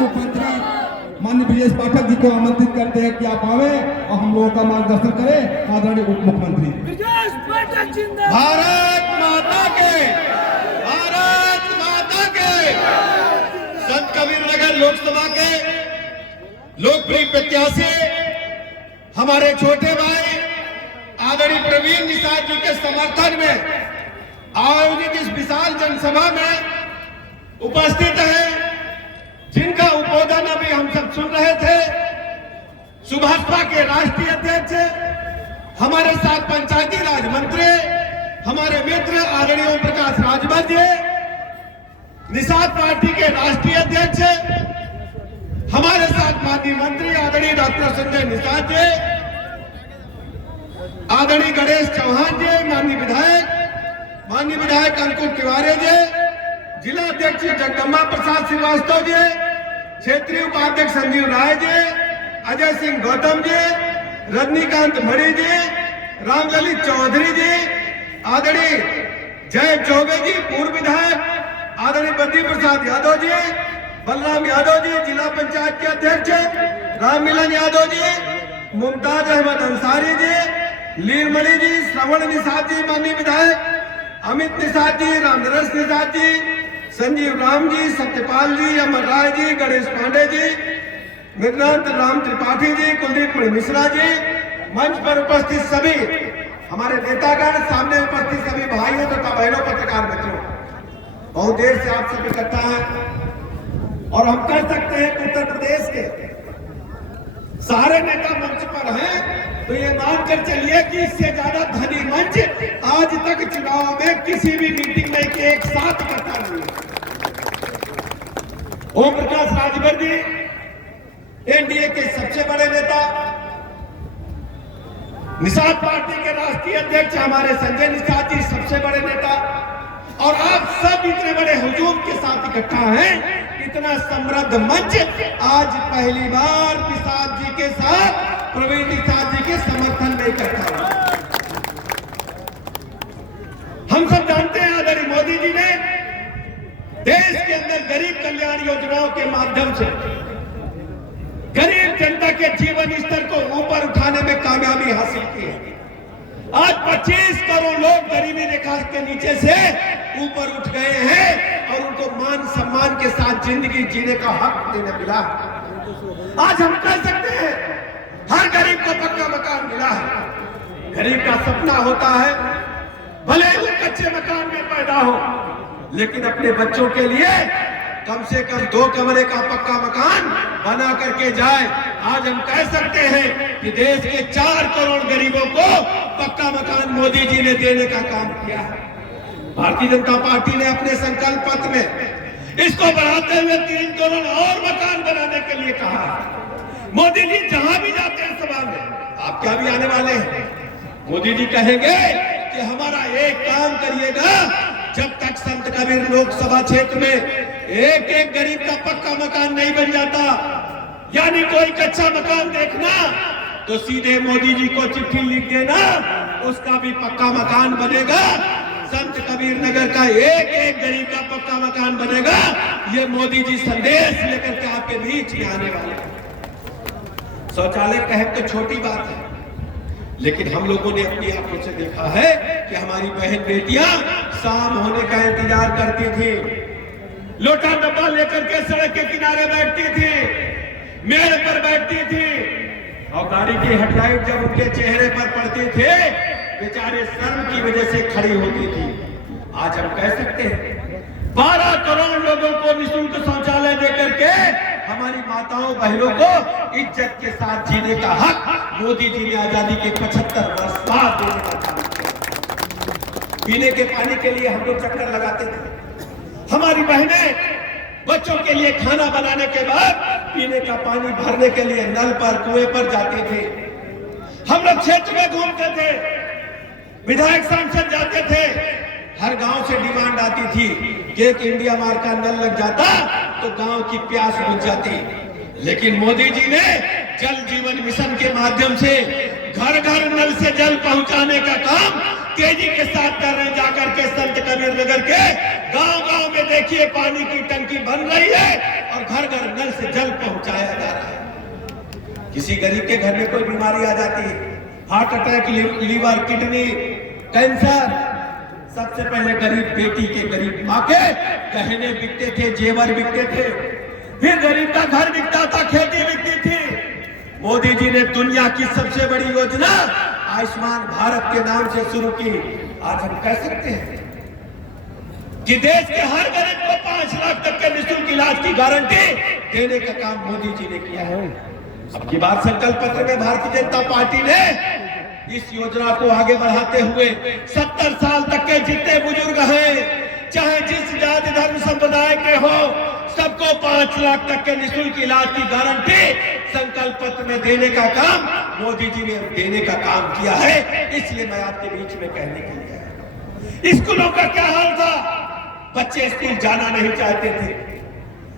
मुख्यमंत्री माननीय ब्रिजेश पाठक जी को आमंत्रित करते हैं कि आप आवे और हम लोगों का मार्गदर्शन करें। आदरणीय उप मुख्यमंत्री। ब्रिजेश पाठक जिंदाबाद। भारत माता के, भारत माता के। संत कबीरनगर लोकसभा के लोकप्रिय प्रत्याशी हमारे छोटे भाई आदरणीय प्रवीण निषाद जी के समर्थन में आयोजित इस विशाल जनसभा में उपस्थित है, जिनका उद्बोधन अभी हम सब सुन रहे थे। सुभाषपा के राष्ट्रीय अध्यक्ष, हमारे साथ पंचायती राज मंत्री, हमारे मित्र आदरणीय ओम प्रकाश राजभर जी, निषाद पार्टी के राष्ट्रीय अध्यक्ष, हमारे साथ माननीय मंत्री आदरणीय डॉक्टर संजय निषाद जी, आदरणीय गणेश चौहान जी, माननीय विधायक अंकुर तिवारी जी, जिला अध्यक्ष जगदम्बा प्रसाद श्रीवास्तव जी, क्षेत्रीय उपाध्यक्ष संजीव राय जी, अजय सिंह गौतम जी, रजनीकांत मणि जी, रामललित चौधरी जी, आदरणीय जय चौबे जी पूर्व विधायक, आदरणीय बद्री प्रसाद यादव जी, बलराम यादव जी जिला पंचायत के अध्यक्ष, राममिलन यादव जी, मुमताज अहमद अंसारी जी, लीलमणि जी, श्रवण निषाद जी माननीय विधायक, अमित निषाद जी, रामनरेश निषाद जी, संजीव राम जी, सत्यपाल जी, अमर राय जी, गणेश पांडे जी, मृगांत राम त्रिपाठी जी, कुलदीप मिश्रा जी, मंच पर उपस्थित सभी हमारे नेतागण, सामने उपस्थित सभी भाइयों तथा बहनों, पत्रकार मित्रों, बहुत देर से आप सब इकट्ठा हैं और हम कह सकते हैं कि उत्तर प्रदेश के सारे नेता मंच पर हैं, तो ये मानकर चलिए कि इससे ज्यादा धनी मंच आज तक चुनाव में किसी भी मीटिंग में एक साथ इकट्ठा नहीं है। ओम प्रकाश राजभर जी एनडीए के सबसे बड़े नेता, निषाद पार्टी के राष्ट्रीय अध्यक्ष हमारे संजय निषाद जी सबसे बड़े नेता, और आप सब इतने बड़े हुजूम के साथ इकट्ठा हैं। इतना समृद्ध मंच आज पहली बार निषाद जी के साथ प्रवीण निषाद जी के समर्थन में इकट्ठा हुआ। हम सब जानते हैं आदरणीय मोदी जी ने देश के अंदर गरीब कल्याण योजनाओं के माध्यम से गरीब जनता के जीवन स्तर को ऊपर उठाने में कामयाबी हासिल की है। आज 25 करोड़ लोग गरीबी रेखा के नीचे से ऊपर उठ गए हैं और उनको मान सम्मान के साथ जिंदगी जीने का हक देने मिला। आज हम कह सकते हैं हर गरीब को पक्का मकान मिला है। गरीब का सपना होता है भले ही कच्चे मकान में पैदा हो, लेकिन अपने बच्चों के लिए कम से कम 2 कमरे का पक्का मकान बना करके जाए। आज हम कह सकते हैं कि देश के 4 करोड़ गरीबों को पक्का मकान मोदी जी ने देने का काम किया है। भारतीय जनता पार्टी ने अपने संकल्प पत्र में इसको बढ़ाते हुए 3 करोड़ और मकान बनाने के लिए कहा। मोदी जी जहां भी जाते हैं सभा में, आप क्या भी आने वाले हैं, मोदी जी कहेंगे कि हमारा एक काम करिएगा, जब तक संत कबीर लोकसभा क्षेत्र में एक एक गरीब का पक्का मकान नहीं बन जाता, यानी कोई कच्चा मकान देखना तो सीधे मोदी जी को चिट्ठी लिख देना, उसका भी पक्का मकान बनेगा। संत कबीर नगर का एक एक गरीब का पक्का मकान बनेगा। ये मोदी जी संदेश लेकर के आपके बीच में आने वाले हैं। शौचालय कहे तो छोटी बात है, लेकिन हम लोगों ने अपनी आंखों से देखा है कि हमारी बहन बेटियां शाम होने का इंतजार करती थी, लोटा डब्बा लेकर के सड़क के किनारे बैठती थी, मेड़ पर बैठती थी, और गाड़ी की हेडलाइट जब उनके चेहरे पर पड़ती थे बेचारे शर्म की वजह से खड़ी होती थी। आज हम कह सकते हैं 12 करोड़ लोगों को निःशुल्क शौचालय देकर के हमारी माताओं बहनों को इज्जत के साथ जीने का हक मोदी जी ने आजादी के 75 वर्ष बाद देने का काम किया। पीने के पानी के लिए हम लोग चक्कर लगाते थे, हमारी बहनें बच्चों के लिए खाना बनाने के बाद पीने का पानी भरने के लिए नल पर कुएं पर जाते थे। हम लोग क्षेत्र में घूमते थे, विधायक सांसद जाते थे, हर गांव से डिमांड आती थी कि एक इंडिया मार्क का नल लग जाता तो गांव की प्यास बुझ जाती। लेकिन मोदी जी ने जल जीवन मिशन के माध्यम से घर घर नल से जल पहुंचाने का काम तेजी के साथ कर रहे हैं। जाकर के संत कबीर नगर के गांव गांव में देखिए पानी की टंकी बन रही है और घर घर जल्द से जल्द पहुंचाया जा रहा है। किसी गरीब के घर में कोई बीमारी आ जाती है, heart attack, liver, kidney, cancer, सबसे पहले गरीब बेटी के, गरीब माँ के गहने बिकते थे, जेवर बिकते थे, फिर गरीब का घर बिकता था, खेती बिकती थी। मोदी जी ने दुनिया की सबसे बड़ी योजना आयुष्मान भारत के नाम से शुरू की। आज हम कह सकते हैं कि देश के हर गरीब को 5 लाख तक के निःशुल्क इलाज की गारंटी देने का काम मोदी जी ने किया है। अब की बात संकल्प पत्र में भारतीय जनता पार्टी ने इस योजना को आगे बढ़ाते हुए 70 साल तक के जितने बुजुर्ग हैं, चाहे जिस जाति धर्म संप्रदाय के हो, सबको 5 लाख तक के निःशुल्क इलाज की गारंटी संकल्प पत्र में देने का काम मोदी जी ने देने का काम किया है। इसलिए मैं आपके बीच में कहने के लिए आया। स्कूलों का क्या हाल था? बच्चे स्कूल जाना नहीं चाहते थे।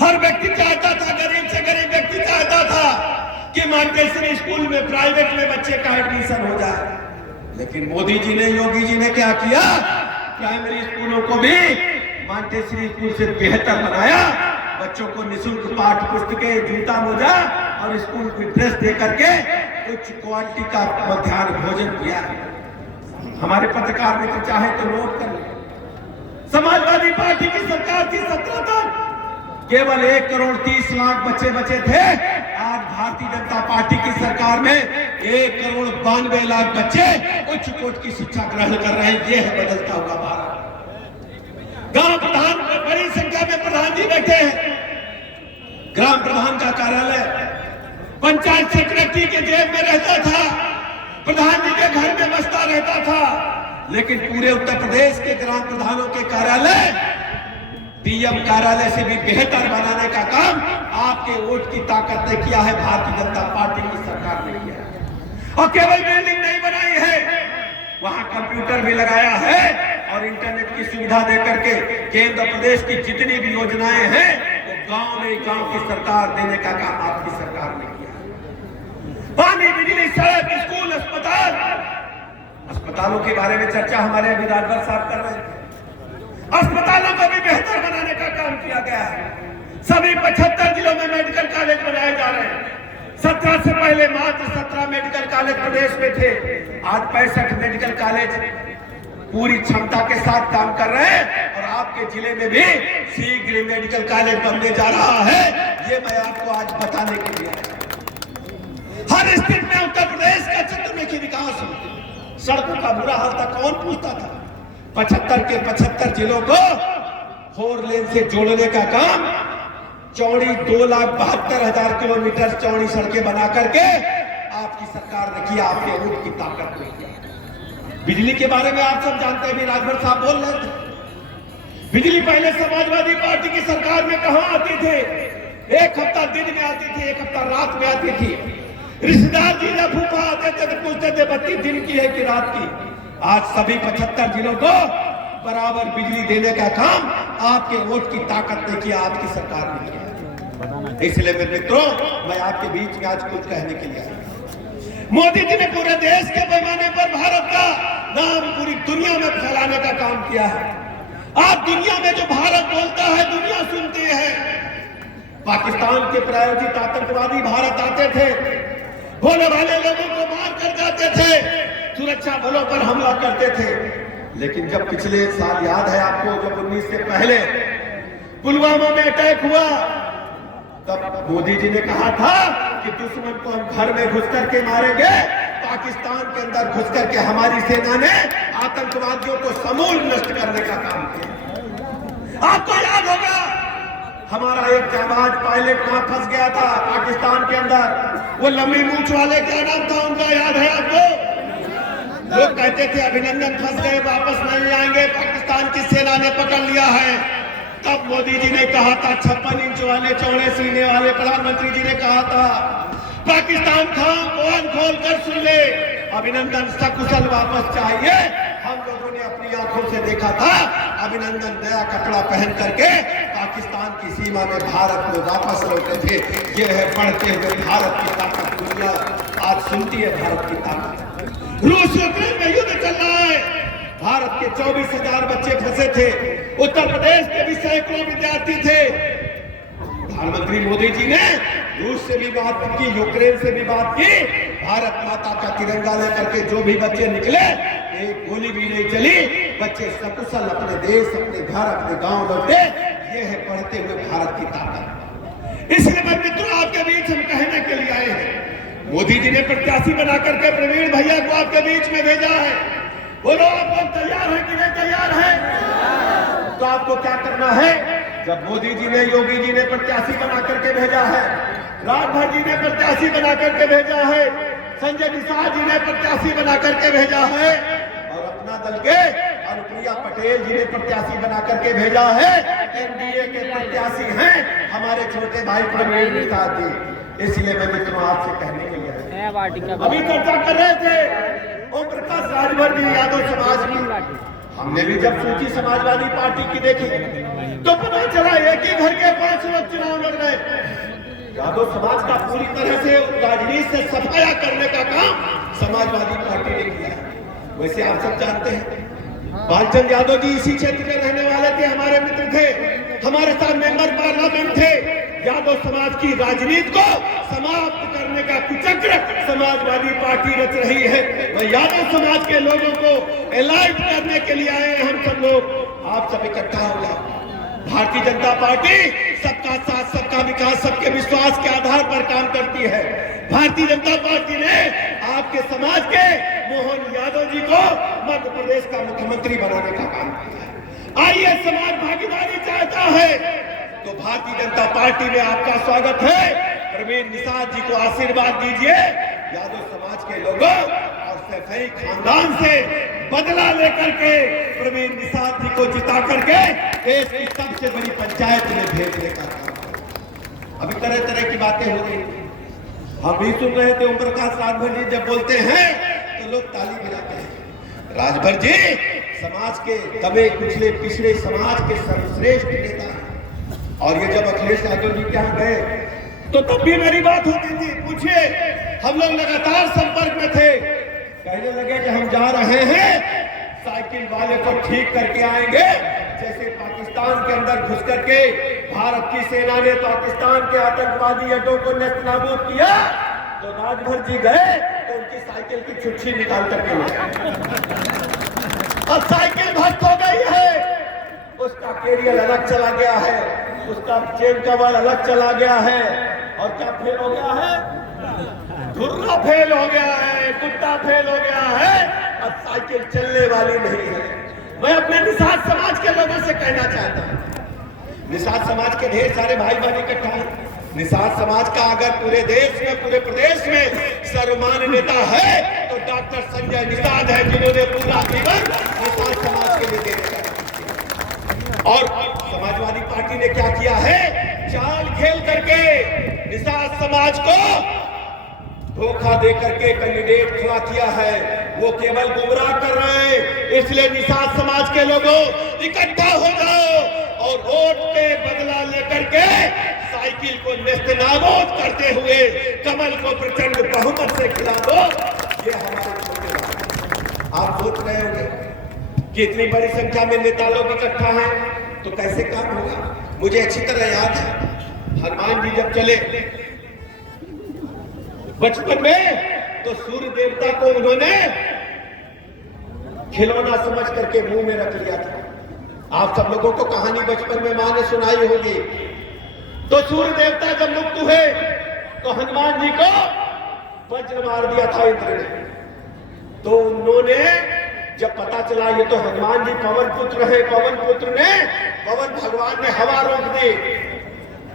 हर व्यक्ति चाहता था, गरीब से गरीब व्यक्ति चाहता था कि मॉन्टेसरी स्कूल में, प्राइवेट में बच्चे का एडमिशन हो जाए। लेकिन मोदी जी ने, योगी जी ने क्या किया? प्राइमरी स्कूलों को भी मॉन्टेसरी स्कूल से बेहतर बनाया। बच्चों को निःशुल्क पाठ्य पुस्तकें, जूता, मोजा और स्कूल की ड्रेस दे करके उच्च क्वालिटी का मध्याह्न भोजन किया। हमारे पत्रकार मित्र चाहे तो नोट कर लें, समाजवादी पार्टी की सरकार थी 17 तक, केवल 1 करोड़ 30 लाख बच्चे बचे थे। आज भारतीय जनता पार्टी की सरकार में 1 करोड़ 92 लाख बच्चे उच्च कोटि की शिक्षा ग्रहण कर रहे हैं। ये है बदलता हुआ भारत। गांव प्रधान, बड़ी संख्या में प्रधान जी बैठे हैं। ग्राम प्रधान का कार्यालय पंचायत सेक्रेटरी के जेब में रहता था, प्रधान जी के घर में बसता रहता था। लेकिन पूरे उत्तर प्रदेश के ग्राम प्रधानों के कार्यालय पीएम कार्यालय से भी बेहतर बनाने का काम आपके वोट की ताकत ने किया है, भारतीय जनता पार्टी की सरकार ने किया है। और केवल बिल्डिंग नहीं बनाई है, वहां कंप्यूटर भी लगाया है और इंटरनेट की सुविधा देकर के केंद्र प्रदेश की जितनी भी योजनाएं हैं वो गांव में गांव की सरकार देने का काम आपकी सरकार ने किया है। पानी, बिजली, सड़क, स्कूल, अस्पतालों के बारे में चर्चा हमारे अभी राजभर साहब कर रहे हैं। अस्पतालों को भी बेहतर बनाने का काम किया गया है। सभी 75 जिलों में मेडिकल कॉलेज बनाए जा रहे हैं। 17 से पहले मात्र 17 मेडिकल कॉलेज प्रदेश में थे, आज 65 मेडिकल कॉलेज पूरी क्षमता के साथ काम कर रहे हैं। और आपके जिले में भी शीघ्र मेडिकल कॉलेज बनने जा रहा है। ये मैं आपको आज बताने के लिए हर स्थिति में उत्तर प्रदेश का चतुर्मुखी विकास हो। सड़कों का बुरा हाल था, कौन पूछता था? 75 के 75 जिलों को 4 लेन से जोड़ने का काम, चौड़ी 2,72,000 किलोमीटर चौड़ी सड़कें बना करके आपकी सरकार ने किया, आपके वोट की ताकत ने किया। बिजली के बारे में आप सब जानते हैं, राजभर साहब बोल रहे थे। बिजली पहले समाजवादी पार्टी की सरकार में कहां आती थे? 1 हफ्ता दिन में आती थी, 1 हफ्ता रात में आती थी। रिश्तेदार जी जब फूफा आते थे तो पूछते थे बत्ती दिन की है कि रात की। आज सभी 75 जिलों को बराबर बिजली देने का काम आपके वोट की ताकत ने किया, आपकी सरकार ने किया। इसलिए मेरे मित्रों, मैं आपके बीच में आज कुछ कहने के लिए आया। मोदी जी ने पूरे देश के पैमाने पर भारत का नाम पूरी दुनिया में फैलाने का काम किया है। आज दुनिया में जो भारत बोलता है, दुनिया सुनती है। पाकिस्तान के प्रायोजित आतंकवादी भारत आते थे, भोले भाले लोगों को मार कर जाते थे, सुरक्षा बलों पर हमला करते थे। लेकिन जब पिछले साल याद है आपको, जब 19 से पहले पुलवामा में अटैक हुआ, तब मोदी जी ने कहा था कि दुश्मन को हम घर में घुस करके मारेंगे। पाकिस्तान के अंदर घुस करके हमारी सेना ने आतंकवादियों को समूल नष्ट करने का काम किया। आपको याद होगा, हमारा एक जाबाज पायलट वहां फंस गया था पाकिस्तान के अंदर। वो लंबी मूंछ वाले, क्या नाम था उनका, याद है आपको? लोग कहते थे अभिनंदन फंस गए, वापस नहीं आएंगे, पाकिस्तान की सेना ने पकड़ लिया है। तब मोदी जी ने कहा था, 56 इंच वाले चौड़े सीने वाले प्रधानमंत्री जी ने कहा था, पाकिस्तान कान खोल कर सुन ले, अभिनंदन सकुशल वापस चाहिए। हम लोगों ने अपनी आंखों से देखा था, अभिनंदन नया कपड़ा पहन करके पाकिस्तान की सीमा में भारत में वापस लौटे थे। ये है बढ़ते हुए भारत की ताकत। दुनिया आज सुनती है भारत की ताकत। रूस यूक्रेन में युद्ध चल रहा है, भारत के 24,000 बच्चे फंसे थे, उत्तर प्रदेश के भी सैकड़ों विद्यार्थी थे। प्रधानमंत्री मोदी जी ने रूस से भी बात की, यूक्रेन से भी बात की। भारत माता का तिरंगा लेकर के जो भी बच्चे निकले, एक गोली भी नहीं चली, बच्चे सकुशल अपने देश, अपने घर, अपने गांव लौटे। ये है बढ़ते हुए भारत की ताकत। इसलिए मैं मित्रों आपके बीच हम कहने के लिए आए हैं, मोदी जी ने प्रत्याशी बना करके प्रवीण भैया को आपके बीच में भेजा है। बोलो आप लोग तैयार हैं कि नहीं तैयार हैं? तो आपको क्या करना है? जब मोदी जी ने, योगी जी ने प्रत्याशी बना करके भेजा है, राजभर जी ने प्रत्याशी बना करके भेजा है, संजय निषाद जी ने प्रत्याशी बना करके भेजा है, और अपना दल के अनुप्रिया पटेल जी ने प्रत्याशी बना करके भेजा है। एनडीए के प्रत्याशी हैं हमारे छोटे भाई प्रवीण निषाद जी। इसलिए मैं मित्रों आपसे कहने के लिए अभी चर्चा कर रहे थे ओम प्रकाश राजभर जी यादव समाज की। हमने भी जब सूची समाजवादी पार्टी की देखी तो पता चला एक ही घर के 5 लोग चुनाव लड़ रहे। यादव समाज का पूरी तरह से राजनीति से सफाया करने का काम समाजवादी पार्टी ने किया है। वैसे आप सब जानते हैं बालचंद यादव जी इसी क्षेत्र के रहने वाले थे, हमारे मित्र थे, हमारे साथ मेंबर पार्लियामेंट थे। यादव समाज की राजनीति को समाप्त करने का कुचक्र समाजवादी पार्टी रच रही है। मैं यादव समाज के लोगों को एलाइट करने के लिए आए हैं हम सब लोग। आप सब इकट्ठा हो जाओ। भारतीय जनता पार्टी सबका साथ, सबका विकास, सबके विश्वास के आधार पर काम करती है। भारतीय जनता पार्टी ने आपके समाज के मोहन यादव जी को मध्य प्रदेश का मुख्यमंत्री बनाने का काम किया है। आइए, समाज भागीदारी चाहता है तो भारतीय जनता पार्टी में आपका स्वागत है। प्रवीण निषाद जी को आशीर्वाद दीजिए। यादव समाज के लोगों और सैफई खानदान से बदला लेकर के प्रवीण निषाद जी को जिता करके देश की सबसे बड़ी पंचायत में भेजने का काम। अभी तरह तरह की बातें हो रही थी, हम भी सुन रहे थे। ओम प्रकाश राजभर जी जब बोलते हैं तो लोग ताली बजाते हैं। राजभर जी समाज के दबे कुचले पिछड़े समाज के सर्वश्रेष्ठ नेता हैं। और ये जब अखिलेश यादव जी क्या गए तो तब भी मेरी बात होती थी। पूछिए, हम लोग लगातार संपर्क में थे। कहने लगे कि हम जा रहे हैं, साइकिल वाले को ठीक करके आएंगे। जैसे पाकिस्तान के अंदर घुस करके भारत की सेना ने पाकिस्तान के आतंकवादी अड्डों को नेस्तनाबूद किया, तो राजभर जी गए तो उनकी साइकिल की छुट्टी निकाल करके अब साइकिल ध्वस्त हो गई है, उसका कैरियर अलग चला गया है, उसका चेन कवर अलग चला गया है। और क्या फेल हो गया है? धुर्रा फेल हो गया है, कुत्ता फेल हो गया है। अब साइकिल चलने वाली नहीं है। मैं अपने निषाद समाज के लोगों से कहना चाहता हूं, निषाद समाज के ढेर सारे भाई बहन इकट्ठा हैं। निषाद समाज का अगर पूरे देश में, पूरे प्रदेश में सर्वमान्य नेता है तो डॉक्टर संजय निषाद है, जिन्होंने पूरा जीवन निषाद समाज के लिए दे दिया। और समाजवादी पार्टी ने क्या किया है? चाल खेल करके निषाद समाज को धोखा दे करके कैंडिडेट खड़ा किया है। वो केवल गुमराह कर रहे हैं। इसलिए निषाद समाज के लोगों इकट्ठा हो जाओ और वोट पे बदला लेकर के साइकिल को नेस्तनाबूद करते हुए कमल को प्रचंड बहुमत से खिला दो। ये हमारे छोटे भाई। आप सोच रहे होंगे कि इतनी बड़ी संख्या में नेता लोग इकट्ठा हैं तो कैसे काम होगा। मुझे अच्छी तरह याद है, हनुमान जी जब चले बचपन में तो सूर्य देवता को उन्होंने खिलौना समझ करके मुंह में रख लिया था। आप सब लोगों को कहानी बचपन में मां ने सुनाई होगी। तो सूर्य देवता जब मुक्त हुए तो हनुमान जी को वज्र मार दिया था इंद्र ने। तो उन्होंने जब पता चला ये तो हनुमान जी पवन पुत्र है, पवन पुत्र ने, पवन भगवान ने हवा रोक दी,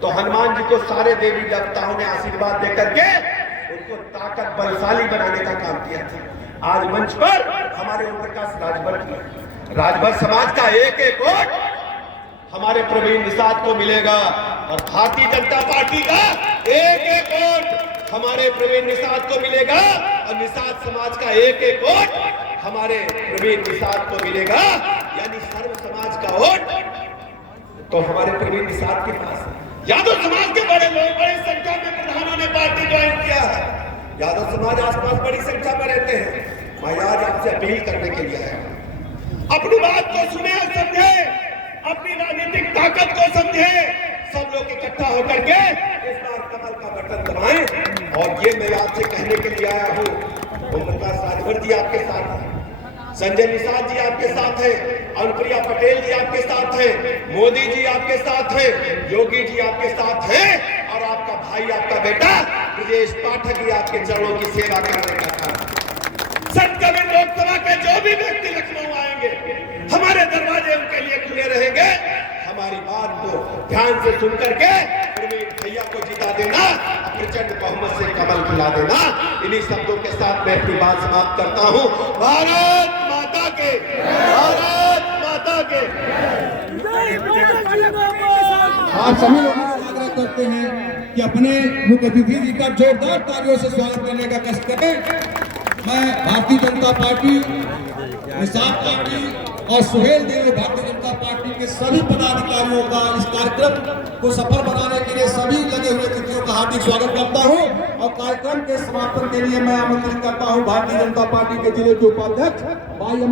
तो हनुमान जी को सारे देवी देवताओं ने आशीर्वाद देकर के उनको ताकत बलशाली बनाने का काम किया था। आज मंच पर हमारे ओम प्रकाश राजभर समाज का एक एक वोट हमारे प्रवीण निषाद को मिलेगा और भारतीय जनता पार्टी का एक एक वोट हमारे प्रवीण निषाद को मिलेगा और निषाद समाज का एक एक वोट हमारे प्रवीण निषाद को मिलेगा। यानी सर्व समाज का वोट तो हमारे प्रवीण निषाद के पास है। यादव समाज के बड़े लोग, बड़ी संख्या में प्रधानों ने पार्टी ज्वाइन किया है। यादव समाज आसपास बड़ी संख्या में रहते हैं। मैं आज आपसे अपील करने के लिए आया हूं, अपनी बात को सुने और समझे, अपनी राजनीतिक ताकत को समझे, सब लोग इकट्ठा होकर के इस बार कमल का बटन दबाएं। और ये मैं आपसे कहने के लिए आया हूँ, ओमप्रकाश राजभर जी आपके साथ हैं, संजय निषाद जी आपके साथ हैं, अनुप्रिया पटेल जी आपके साथ हैं, मोदी जी आपके साथ हैं, योगी जी आपके साथ हैं, और आपका भाई आपका बेटा ब्रजेश पाठक जी आपके चरणों की सेवा करने का था। संतकबीर लोकसभा के जो भी व्यक्ति लखनऊ आएंगे, हमारे दरवाजे उनके लिए खुले रहेंगे। हमारी बात को ध्यान से सुन करके भैया को जिता देना, प्रचंड बहुमत से कमल खिला देना। इन्हीं शब्दों के साथ मैं अपनी बात समाप्त करता हूँ। भारत माता के, भारत माता के। आप सभी लोगों से आग्रह करते हैं कि अपने मुख्य अतिथि जी का जोरदार तालियों से स्वागत करने का कष्ट करें। मैं भारतीय जनता पार्टी, निषाद पार्टी और सुहेल देव भारतीय जनता पार्टी के सभी पदाधिकारियों का इस कार्यक्रम को सफल बनाने के लिए सभी लगे हुए अतिथियों का हार्दिक स्वागत करता हूं। और कार्यक्रम के समापन के लिए मैं आमंत्रित करता हूं भारतीय जनता पार्टी के जिले के उपाध्यक्ष भाई